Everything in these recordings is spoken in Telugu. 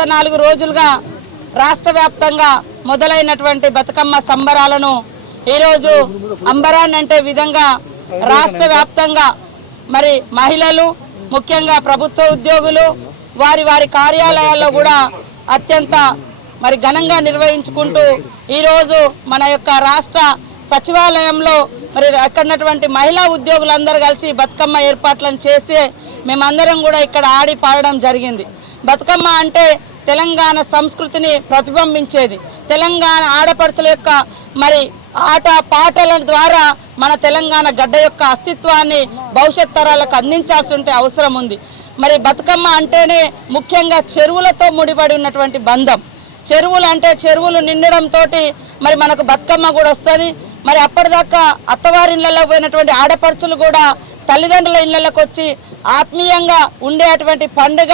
గత 4 రోజులుగా రాష్ట్ర వ్యాప్తంగా మొదలైనటువంటి బతుకమ్మ సంబరాలను ఈరోజు అంబరాన్ అంటే విధంగా రాష్ట్ర వ్యాప్తంగా మరి మహిళలు ముఖ్యంగా ప్రభుత్వ ఉద్యోగులు వారి కార్యాలయాల్లో కూడా అత్యంత మరి ఘనంగా నిర్వహించుకుంటూ ఈరోజు మన యొక్క రాష్ట్ర సచివాలయంలో మరి అక్కడున్నటువంటి మహిళా ఉద్యోగులందరూ కలిసి బతుకమ్మ ఏర్పాట్లను చేసి మేమందరం కూడా ఇక్కడ ఆడి పాడడం జరిగింది. బతుకమ్మ అంటే తెలంగాణ సంస్కృతిని ప్రతిబింబించేది. తెలంగాణ ఆడపడుచుల యొక్క మరి ఆట పాటల ద్వారా మన తెలంగాణ గడ్డ యొక్క అస్తిత్వాన్ని భవిష్యత్ తరాలకు అందించాల్సిన అవసరం ఉంది. మరి బతుకమ్మ అంటేనే ముఖ్యంగా చెరువులతో ముడిపడి ఉన్నటువంటి బంధం. చెరువులు అంటే చెరువులు నిండడంతో మరి మనకు బతుకమ్మ కూడా వస్తుంది. మరి అప్పటిదాకా అత్తవారి ఇళ్ళలో పోయినటువంటి ఆడపడుచులు కూడా తల్లిదండ్రుల ఇళ్ళకి వచ్చి ఆత్మీయంగా ఉండేటువంటి పండుగ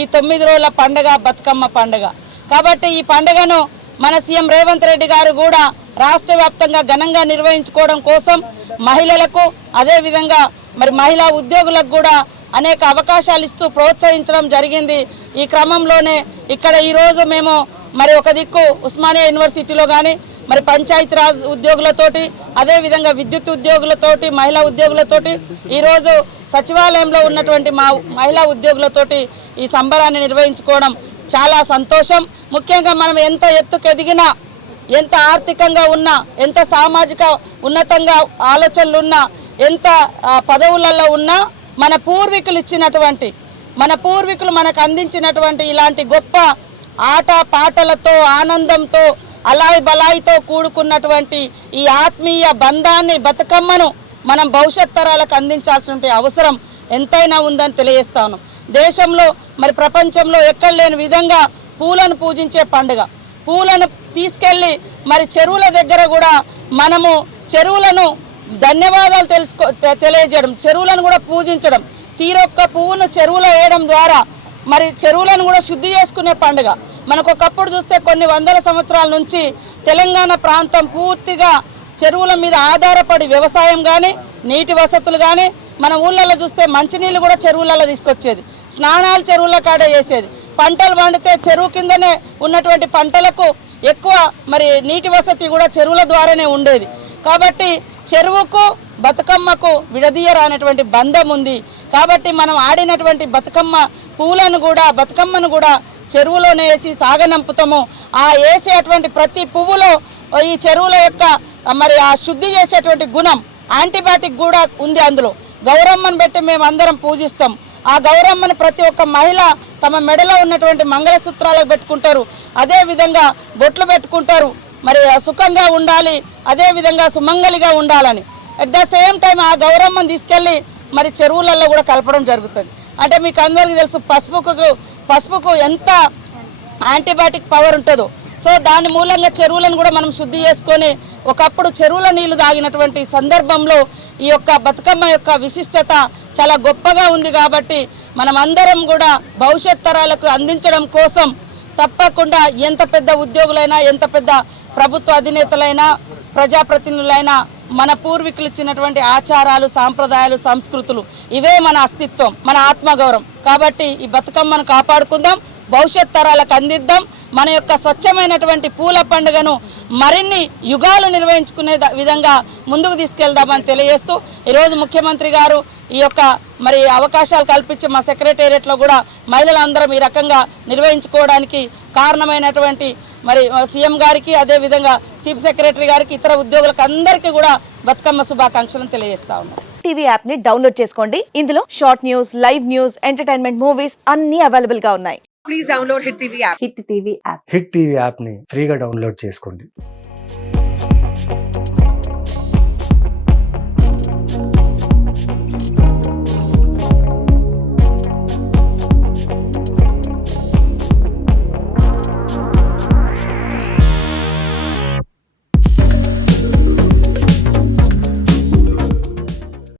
ఈ 9 రోజుల పండుగ బతుకమ్మ పండుగ. కాబట్టి ఈ పండుగను మన సీఎం రేవంత్ రెడ్డి గారు కూడా రాష్ట్ర వ్యాప్తంగా ఘనంగా నిర్వహించుకోవడం కోసం మహిళలకు అదేవిధంగా మరి మహిళా ఉద్యోగులకు కూడా అనేక అవకాశాలు ఇస్తూ ప్రోత్సహించడం జరిగింది. ఈ క్రమంలోనే ఇక్కడ ఈరోజు మేము మరి ఒక దిక్కు ఉస్మానియా యూనివర్సిటీలో కానీ మరి పంచాయతీరాజ్ ఉద్యోగులతోటి అదేవిధంగా విద్యుత్ ఉద్యోగులతోటి మహిళా ఉద్యోగులతోటి ఈరోజు సచివాలయంలో ఉన్నటువంటి మా మహిళా ఉద్యోగులతోటి ఈ సంబరాన్ని నిర్వహించుకోవడం చాలా సంతోషం. ముఖ్యంగా మనం ఎంత ఎత్తుకు ఎదిగినా, ఎంత ఆర్థికంగా ఉన్నా, ఎంత సామాజిక ఉన్నతంగా ఆలోచనలు ఉన్నా, ఎంత పదవులలో ఉన్నా మన పూర్వీకులు ఇచ్చినటువంటి మన పూర్వీకులు మనకు అందించినటువంటి ఇలాంటి గొప్ప ఆట పాటలతో ఆనందంతో అలాయి బలాయితో కూడుకున్నటువంటి ఈ ఆత్మీయ బంధాన్ని బతుకమ్మను మనం భవిష్యత్ తరాలకు అందించాల్సిన అవసరం ఎంతైనా ఉందని తెలియజేస్తాను. దేశంలో మరి ప్రపంచంలో ఎక్కడ లేని విధంగా పూలను పూజించే పండుగ. పూలను తీసుకెళ్ళి మరి చెరువుల దగ్గర కూడా మనము చెరువులను ధన్యవాదాలు తెలియజేయడం, చెరువులను కూడా పూజించడం, తీరొక్క పువ్వును చెరువులో వేయడం ద్వారా మరి చెరువులను కూడా శుద్ధి చేసుకునే పండుగ. మనకు ఒకప్పుడు చూస్తే కొన్ని వందల సంవత్సరాల నుంచి తెలంగాణ ప్రాంతం పూర్తిగా చెరువుల మీద ఆధారపడి వ్యవసాయం కానీ నీటి వసతులు కానీ మన ఊళ్ళల్లో చూస్తే మంచినీళ్ళు కూడా చెరువులలో తీసుకొచ్చేది, స్నానాలు చెరువుల కాడే చేసేది, పంటలు పండితే చెరువు కిందనే ఉన్నటువంటి పంటలకు ఎక్కువ మరి నీటి వసతి కూడా చెరువుల ద్వారానే ఉండేది. కాబట్టి చెరువుకు బతుకమ్మకు విడదీయరానటువంటి బంధం ఉంది. కాబట్టి మనం ఆడినటువంటి బతుకమ్మ పూలను కూడా బతుకమ్మను కూడా చెరువులోనే వేసి సాగనంపుతాము. ఆ వేసేటువంటి ప్రతి పువ్వులో ఈ చెరువుల యొక్క మరి ఆ శుద్ధి చేసేటువంటి గుణం యాంటీబయాటిక్ కూడా ఉంది. అందులో గౌరమ్మను పెట్టి మేము అందరం పూజిస్తాం. ఆ గౌరమ్మను ప్రతి ఒక్క మహిళ తమ మెడలో ఉన్నటువంటి మంగళసూత్రాలకు పెట్టుకుంటారు, అదేవిధంగా బొట్లు పెట్టుకుంటారు. మరి సుఖంగా ఉండాలి, అదేవిధంగా సుమంగలిగా ఉండాలని. అట్ ద సేమ్ టైం ఆ గౌరమ్మను తీసుకెళ్ళి మరి చెరువులలో కూడా కలపడం జరుగుతుంది. అంటే మీకు అందరికీ తెలుసు పసుపుకు ఎంత యాంటీబయాటిక్ పవర్ ఉంటుందో. సో దాని మూలంగా చెరువులను కూడా మనం శుద్ధి చేసుకొని ఒకప్పుడు చెరువుల నీళ్లు తాగినటువంటి సందర్భంలో ఈ యొక్క బతుకమ్మ యొక్క విశిష్టత చాలా గొప్పగా ఉంది. కాబట్టి మనం అందరం కూడా భవిష్యత్ తరాలకు అందించడం కోసం తప్పకుండా ఎంత పెద్ద ఉద్యోగులైనా, ఎంత పెద్ద ప్రభుత్వ అధినేతలైనా, ప్రజాప్రతినిధులైనా మన పూర్వీకులు ఇచ్చినటువంటి ఆచారాలు, సాంప్రదాయాలు, సంస్కృతులు ఇవే మన అస్తిత్వం, మన ఆత్మగౌరవం. కాబట్టి ఈ బతుకమ్మను కాపాడుకుందాం, భవిష్యత్ తరాలకు అందిద్దాం. మన యొక్క స్వచ్ఛమైనటువంటి పూల పండుగను మరిన్ని యుగాలు నిర్వహించుకునే విధంగా ముందుకు తీసుకెళ్దామని తెలియజేస్తూ ఈరోజు ముఖ్యమంత్రి గారు ఈ యొక్క మరి అవకాశాలు కల్పించి మా సెక్రటేరియట్లో కూడా మహిళలందరం ఈ రకంగా నిర్వహించుకోవడానికి కారణమైనటువంటి మరి సీఎం గారికి, అదేవిధంగా చీఫ్ సెక్రటరీ గారికి, ఇతర ఉద్యోగులకు అందరికీ కూడా బతుకమ్మ శుభాకాంక్షలను తెలియజేస్తా ఉన్నాం. టీవీ యాప్ ని డౌన్లోడ్ చేసుకోండి. ఇందులో short news, live news, entertainment movies అన్ని అవైలబుల్ గా ఉన్నాయి. Please download Hit TV app. Hit TV app. Hit TV యాప్ని ఫ్రీగా డౌన్లోడ్ చేసుకోండి.